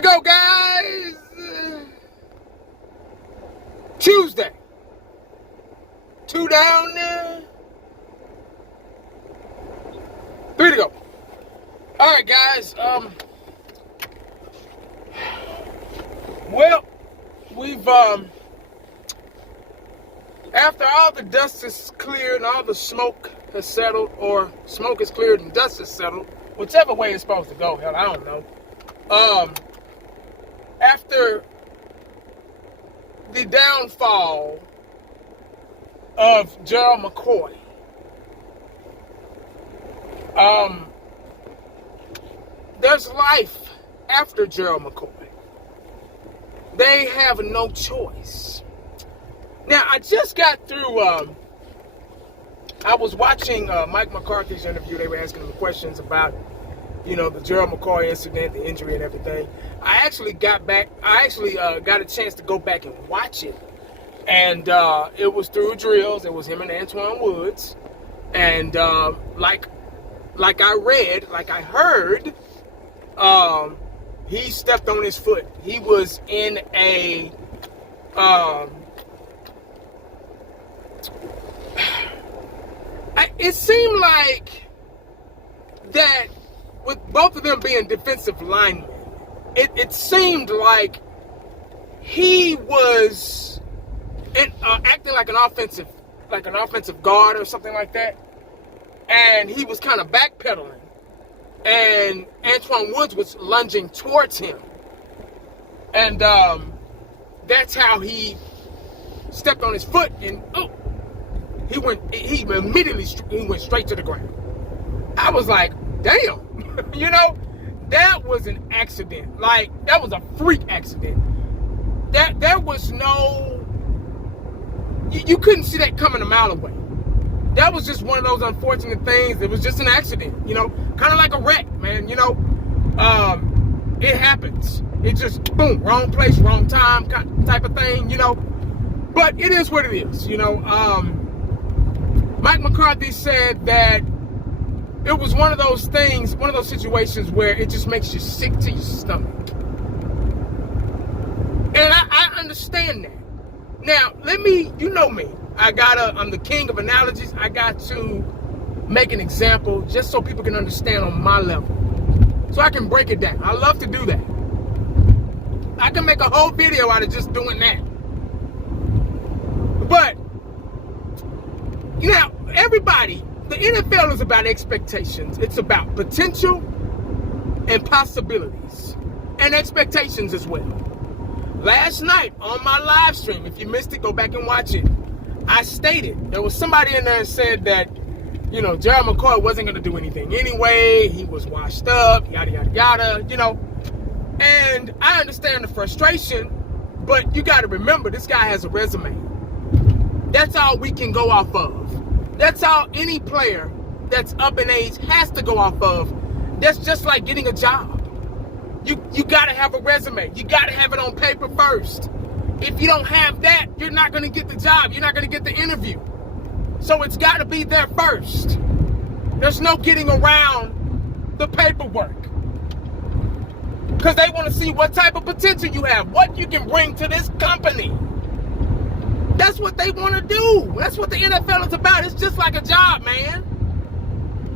we go, guys. Tuesday. 2 down there. 3 to go. All right, guys. Well, we've after all the dust is cleared and all the smoke has settled, or smoke is cleared and dust is settled, whichever way it's supposed to go. Hell, I don't know. After the downfall of Gerald McCoy, there's life after Gerald McCoy. They have no choice. Now, I just got through, I was watching Mike McCarthy's interview. They were asking him questions about, the Gerald McCoy incident, the injury and everything. I actually got a chance to go back and watch it. And it was through drills. It was him and Antoine Woods. And like I heard, he stepped on his foot. He was in a it seemed like that with both of them being defensive linemen, it seemed like he was acting like an offensive guard or something like that, and he was kind of backpedaling, and Antoine Woods was lunging towards him, and that's how he stepped on his foot, and he went straight to the ground. I was like, damn, that was an accident. Like, that was a freak accident. There was no, you couldn't see that coming a mile away. That was just one of those unfortunate things. It was just an accident, kind of like a wreck, man. It happens. It just, boom, wrong place, wrong time type of thing, But it is what it is, Mike McCarthy said that it was one of those things, one of those situations where it just makes you sick to your stomach. And I understand that. Now, you know me. I'm the king of analogies. I got to make an example just so people can understand on my level. So I can break it down. I love to do that. I can make a whole video out of just doing that. But, everybody, the NFL is about expectations. It's about potential and possibilities. And expectations as well. Last night on my live stream, if you missed it, go back and watch it. I stated, there was somebody in there and said that, Gerald McCoy wasn't going to do anything anyway. He was washed up, yada, yada, yada, And I understand the frustration, but you got to remember, this guy has a resume. That's all we can go off of. That's all any player that's up in age has to go off of. That's just like getting a job. You got to have a resume. You got to have it on paper first. If you don't have that, you're not going to get the job. You're not going to get the interview. So it's got to be there first. There's no getting around the paperwork. Because they want to see what type of potential you have, what you can bring to this company. That's what they want to do. That's what the NFL is about. It's just like a job, man.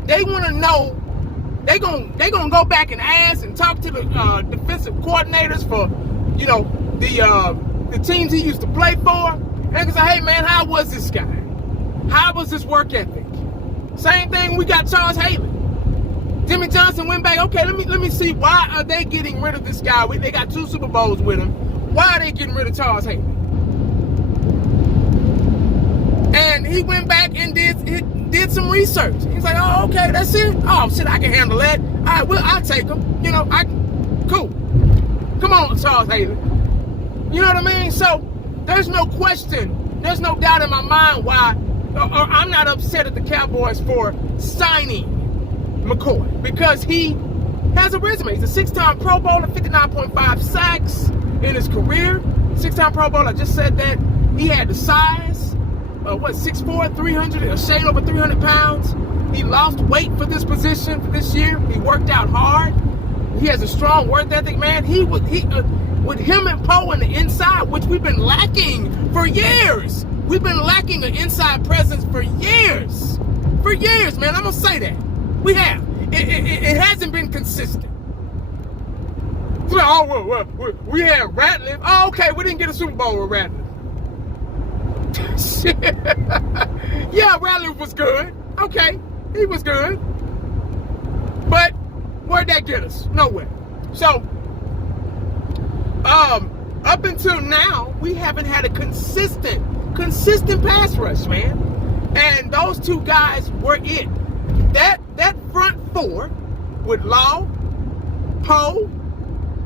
They want to know. They gonna go back and ask and talk to the defensive coordinators for, the teams he used to play for. And they can say, hey, man, how was this guy? How was his work ethic? Same thing, we got Charles Haley. Jimmy Johnson went back, okay, let me see, why are they getting rid of this guy? They got 2 Super Bowls with him. Why are they getting rid of Charles Haley? And he went back and did some research. He's like, oh, okay, that's it? Oh, shit, I can handle that. All right, well, I'll take him. Cool. Come on, Charles Haley. You know what I mean? So, there's no question, there's no doubt in my mind why, or I'm not upset at the Cowboys for signing McCoy, because he has a resume. He's a 6-time Pro Bowler, 59.5 sacks in his career. 6-time Pro Bowler, I just said that. He had the size, 6'4", 300, a shade over 300 pounds. He lost weight for this position for this year. He worked out hard. He has a strong work ethic, man. With him and Poe on the inside, which we've been lacking for years. We've been lacking an inside presence for years. For years, man. I'm going to say that. We have. It hasn't been consistent. Oh, we had Ratliff. Oh, okay. We didn't get a Super Bowl with Ratliff. Shit. Yeah, Ratliff was good. Okay. He was good. But where'd that get us? Nowhere. So, up until now, we haven't had a consistent pass rush, man. And those two guys were it. That front four with Law, Poe,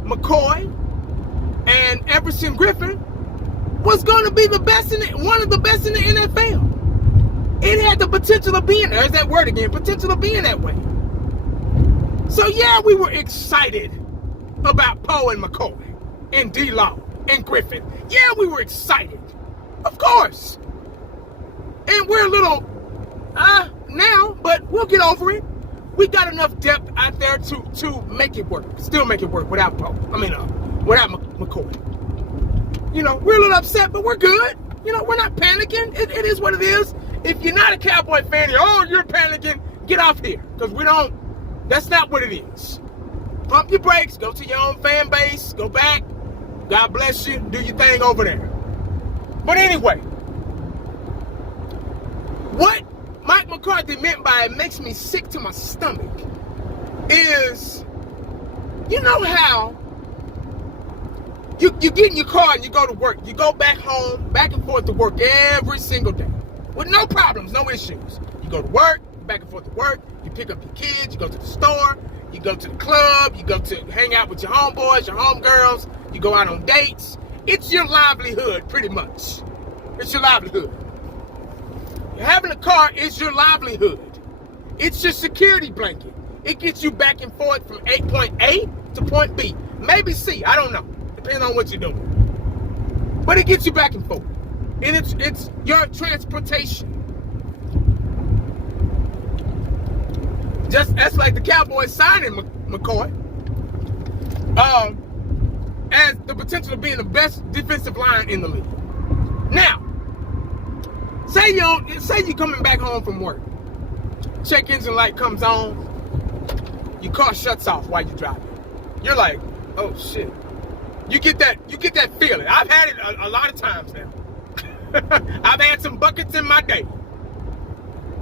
McCoy, and Everson Griffin was going to be one of the best in the NFL. It had the potential of being, there's that word again, potential of being that way. So yeah, we were excited about Poe and McCoy and D-Law and Griffin. Yeah, we were excited. Of course. And we're a little, now, but we'll get over it. We got enough depth out there to make it work. Still make it work without Poe. Without McCoy. You know, we're a little upset, but we're good. You know, we're not panicking. It is what it is. If you're not a Cowboy fan, you're panicking, get off here. Because that's not what it is. Pump your brakes, go to your own fan base, go back. God bless you, do your thing over there. But anyway, what Mike McCarthy meant by it makes me sick to my stomach is, you know how you get in your car and you go to work. You go back home, back and forth to work every single day with no problems, no issues. You go to work, back and forth to work, you pick up your kids, you go to the store, you go to the club, you go to hang out with your homeboys, your homegirls, you go out on dates. It's your livelihood, pretty much. It's your livelihood. Having a car is your livelihood. It's your security blanket. It gets you back and forth from point A to point B. Maybe C, I don't know. Depending on what you're doing. But it gets you back and forth. And it's your transportation. That's like the Cowboys signing McCoy as the potential of being the best defensive line in the league. Now, say you're coming back home from work. Check engine light comes on. Your car shuts off while you're driving. You're like, oh shit. You get that feeling. I've had it a lot of times now. I've had some buckets in my day.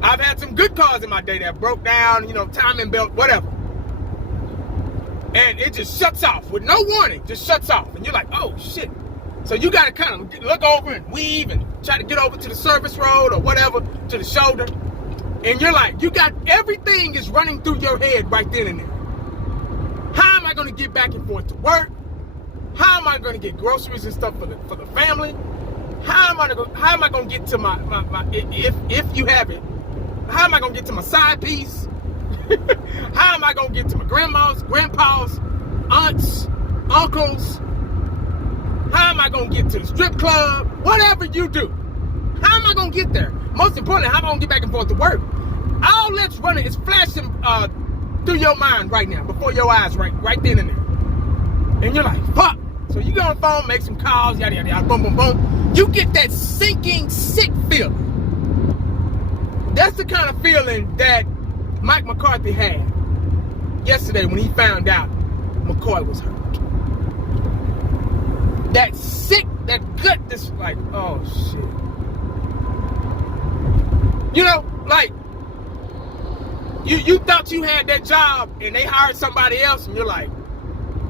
I've had some good cars in my day that broke down, timing belt, whatever. And it just shuts off with no warning, just shuts off. And you're like, oh shit. So you got to kind of look over and weave and try to get over to the service road or whatever, to the shoulder. And you're like, everything is running through your head right then and there. How am I going to get back and forth to work? How am I going to get groceries and stuff for the family? How am I going to get to my if you have it? How am I going to get to my side piece? How am I going to get to my grandma's, grandpa's, aunts, uncles? How am I going to get to the strip club? Whatever you do. How am I going to get there? Most importantly, how am I going to get back and forth to work? All that's running is flashing through your mind right now, before your eyes, right then and there. And you're like, fuck. So you go on the phone, make some calls, yada, yada, yada, boom, boom, boom. You get that sinking, sick feeling. That's the kind of feeling that Mike McCarthy had yesterday when he found out McCoy was hurt. That sick, that gut, this like, oh shit. Like, you thought you had that job and they hired somebody else and you're like,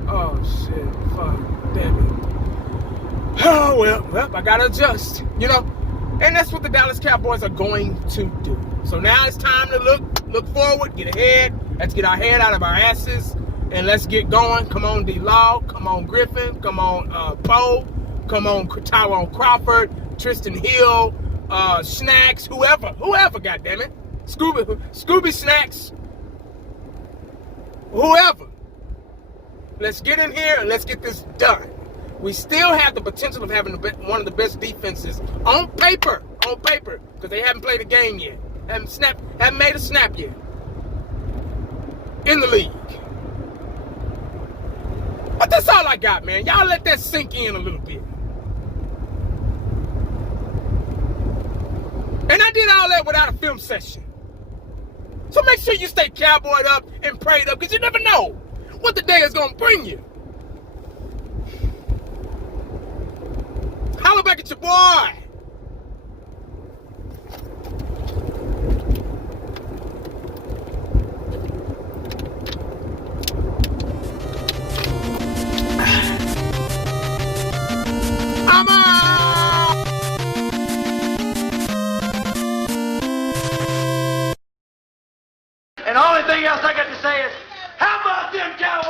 oh shit, fuck, damn it. Oh, well, I gotta adjust, And that's what the Dallas Cowboys are going to do. So now it's time to look forward, get ahead. Let's get our head out of our asses and let's get going. Come on, D-Law. Come on, Griffin. Come on, Poe. Come on, Tyrone Crawford, Tristan Hill, Snacks, whoever, goddammit. Scooby Snacks, whoever. Let's get in here and let's get this done. We still have the potential of having one of the best defenses on paper, because they haven't played a game yet, haven't made a snap yet in the league. But that's all I got, man. Y'all let that sink in a little bit. And I did all that without a film session. So make sure you stay cowboyed up and prayed up, because you never know what the day is going to bring you. Holler back at your boy. I'm out. And the only thing else I got to say is, how about them Cowboys?